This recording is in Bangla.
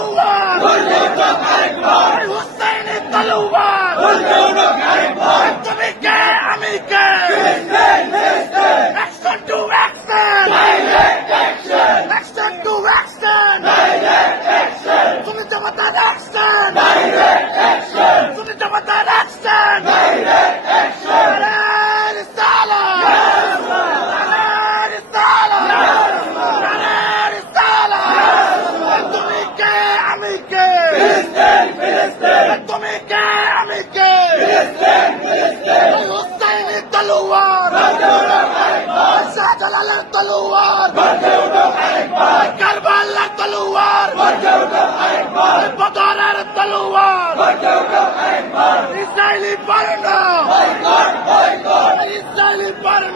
তলোয়ার হুসাইনি তলোয়ার তুমি কে আমি কে action to action action to action তুমি জমাতার অ্যাকশন তুমি জমাতার অ্যাকশন তুমি কে আমি কে তুমি কে আমি কে হুসাইনি তলোয়ার শাহজালালের তলোয়ার কারবালার তলোয়ার বদরের তলোয়ার ইসরায়েলি বর্ণ ইসরায়েলি বর্ণ